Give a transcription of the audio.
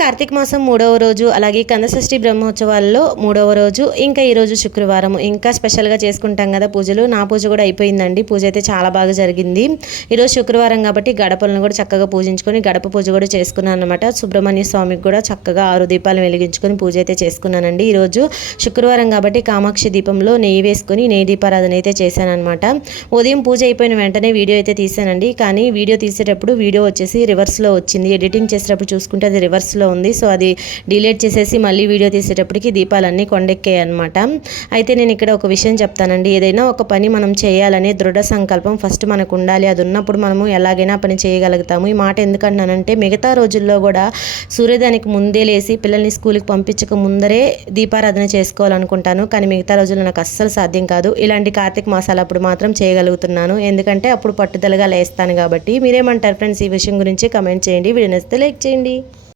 కార్తీక మాసం మూడవ రోజు అలాగే కందషష్ఠి బ్రహ్మోత్సవాల్లో మూడవ రోజు ఇంకా ఈరోజు శుక్రవారం ఇంకా స్పెషల్గా చేసుకుంటాం కదా పూజలు. నా పూజ కూడా అయిపోయిందండి. పూజ అయితే చాలా బాగా జరిగింది. ఈరోజు శుక్రవారం కాబట్టి గడపలను కూడా చక్కగా పూజించుకొని గడప పూజ కూడా చేసుకున్నాను అనమాట సుబ్రహ్మణ్య స్వామికి కూడా చక్కగా ఆరు దీపాలు వెలిగించుకొని పూజ అయితే చేసుకున్నానండి. ఈరోజు శుక్రవారం కాబట్టి కామాక్షి దీపంలో నెయ్యి వేసుకొని నెయ్యి దీపారాధన అయితే చేశానమాట ఉదయం పూజ అయిపోయిన వెంటనే వీడియో అయితే తీసానండి కానీ వీడియో తీసేటప్పుడు వీడియో వచ్చేసి రివర్స్లో వచ్చింది. ఎడిటింగ్ చేసేటప్పుడు చూసుకుంటే అది రివర్స్లో ఉంది. సో అది డిలీట్ చేసేసి మళ్ళీ వీడియో తీసేటప్పటికి దీపాలన్నీ కొండెక్కాయి అనమాట అయితే నేను ఇక్కడ ఒక విషయం చెప్తానండి. ఏదైనా ఒక పని మనం చేయాలనే దృఢ సంకల్పం ఫస్ట్ మనకు ఉండాలి అది ఉన్నప్పుడు మనము ఎలాగైనా పని చేయగలుగుతాము. ఈ మాట ఎందుకన్నానంటే మిగతా రోజుల్లో కూడా సూర్యోదయానికి ముందే లేసి పిల్లల్ని స్కూల్కి పంపించక ముందరే దీపారాధన చేసుకోవాలనుకుంటాను. కానీ మిగతా రోజుల్లో నాకు అస్సలు సాధ్యం కాదు. ఇలాంటి కార్తీక మాసాలు అప్పుడు మాత్రం చేయగలుగుతున్నాను. ఎందుకంటే అప్పుడు పట్టుదలగా లేస్తాను కాబట్టి. మీరేమంటారు ఫ్రెండ్స్ ఈ విషయం గురించి? కమెంట్ చేయండి. వీడియో నచ్చితే లైక్ చేయండి.